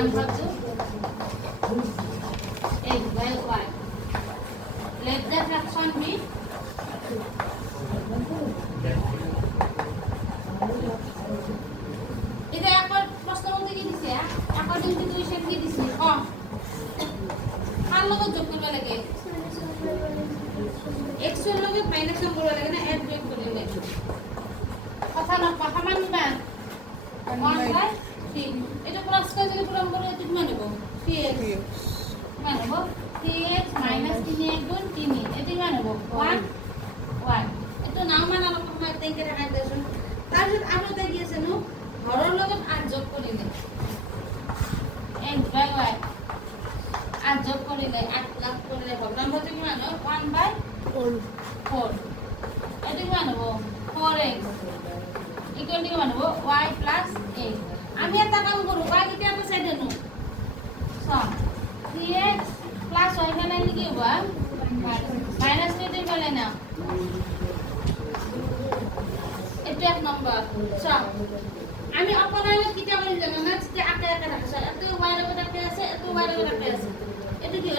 1 ভাগটো 8 by y. Let the fraction be এটা একবার প্রশ্ন মধ্যে কি দিছে অ্যাকর্ডিং টু ইকুয়েশন কি দিছে কার লগত যোগ করব লাগে x এর লগে মাইনাস করব লাগে না এড যোগ করলে কথা না সমান না 1 বাই 3 এটা প্লাস করে যদি পুরো আমরা এটা মানব 3x মানব 3x minus 3 গুণ 3 এটা মানব 1 1 এটা নাও মানালো আমরা দেখে রাখাই দেন তারপর আমরা দেখিয়েছে নো হরর লগত 8 যোগ করিলে x বাই y 8 যোগ করিলে 8 প্লাস করিলে ভগ্নাংশ কি মানো 1 বাই 4 এটা মানব 4x ইকুয়াল টু মানব y প্লাস 8 আমি এটা কাম করব y কি আমরা সাইডে নো সম 3x প্লাস y মানে কি হবে মাইনাস নিতে বলে না এটা এক নম্বর সম আমি অপরায়ণ কিটা বলি জানো না যে আকে আকে রাখছে এত y এর কথা আছে এত y এর কথা আছে এটা কি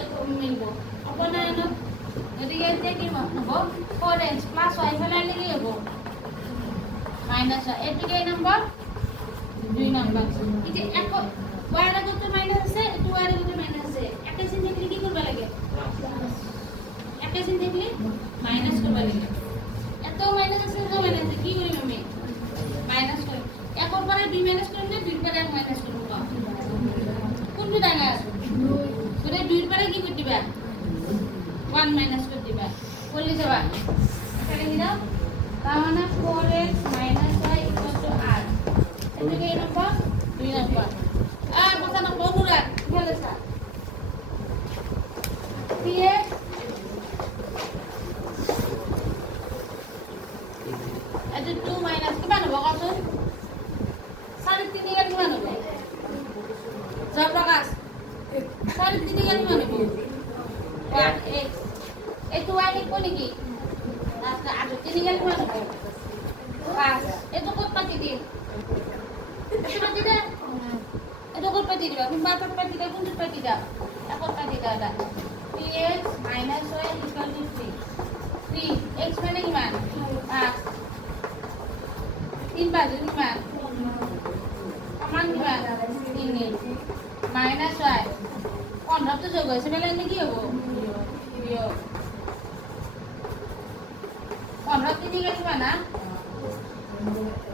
মিলবো অপরায়ণ এদিকে এটা কি হবে 4x প্লাস y মানে কি হবে মাইনাস এদিকে এই নাম্বার 2 নাম্বার এই যে এক y এর কত মাইনাস আছে এত y এর কত মাইনাস আছে একই চিহ্ন দেখলে কি করবে লাগে একই চিহ্ন দেখলে মাইনাস করবে লাগে এত মাইনাস আছে এত মাইনাস আছে কি করি আমি মাইনাস করি একর পরে 2 মাইনাস করব না 2 পরে মাইনাস করব কোনটা ডাঙা আছে করে 2 পরে কি করতে দিবা 1 মাইনাস করতে দিবা বলি যাবা এখানে দাও তার মানে 4x y 8 এদিকে এই নাম্বার 2 নাম্বার আর কথা না বন্ধুরা বলে স্যার 3x এটা 2 মাইনাস কি বানাবো কত 3.5 এর কি বানাবো জয়প্রকাশ 3.5 এর কি বানাবো 1x এই 2 y লিখবো নাকি রাস্তা আগে 3 এর কি বানাবো 5 এটা কত পাতি দিন এটা পাতি দে এটা কত পাতি দিবা তুমি বারবার পাতি দাও কোন পাতি দাও এখন পাতি দাও এটা 3x minus y equal to 3 3x মানে কি মান 5 3 বাজে কি মান সমান কি মান 3 minus y 15 তো যোগ হয়েছে মানে কি হবো 15 3 গেল কি মান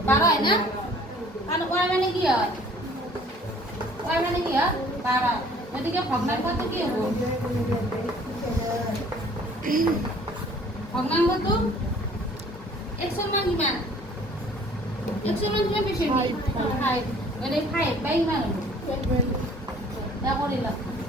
12 হয় না আর y মানে কি হয় y মানে কি হয় 12 এদিকে ভগ্নাংশ কত কি হবো ভগ্নাংশ তো x এর মান কি মান x এর মান কি বেশি 5 মানে 5 বাই মান হবো দেখো দিলাম